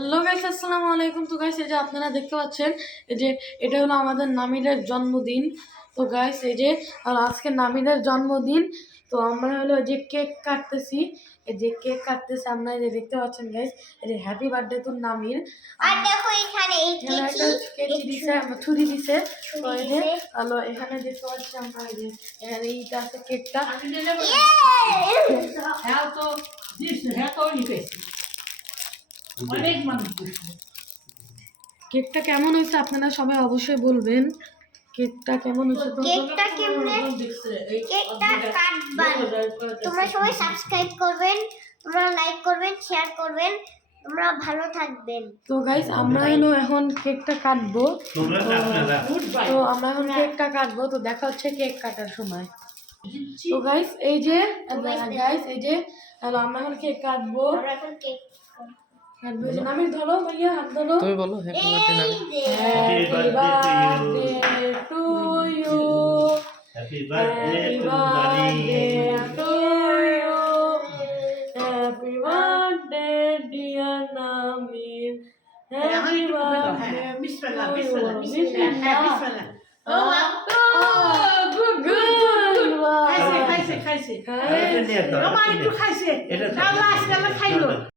Hello guys আসসালামু আলাইকুম। তো গাইস এই যে আপনারা দেখতে পাচ্ছেন এই যে এটা হলো আমাদের নামিরের জন্মদিন। তো গাইস এই যে আজকে নামিরের জন্মদিন তো আমরা হলো যে কেক কাটতেছি। এই যে কেক কাটতেছি এই যে দেখতে পাচ্ছেন গাইস এই যে হ্যাপি বার্থডে টু নামির আর দেখো এখানে এই এখানে একটা কেচি দিছে ছুরি দিছে। তো এই যে হলো এখানে দেখতে পাচ্ছি আমরা এই যে এখানে এইটা আছে কেকটা হ্যাঁ তো হ্যাঁ তো অনেক মানুষ কেকটা কেমন হয়েছে আপনারা সবাই অবশ্যই বলবেন। কেকটা কেমন হয়েছে কেকটা কেমনে? কেকটা কাটবান তোমরা সবাই সাবস্ক্রাইব করবেন তোমরা লাইক করবেন শেয়ার করবেন তোমরা ভালো থাকবেন। তো গাইস আমরা হলো এখন কেকটা কাটবো। তো আমরা এখন কেকটা কাটবো। তো দেখা হচ্ছে কেক কাটার সময়। তো গাইস এই যে গাইস এই যে হ্যালো আমরা এখন কেক কাটবো। আমরা এখন কেক কাটবো এই যে নামি ধরো ভাইয়া হাত ধরো। তুমি বলো happy birthday Nami happy birthday to you happy birthday good good খাইছে খাইছে খাইছে গাইস আমার একটু খাইছে আজকাল খাইলো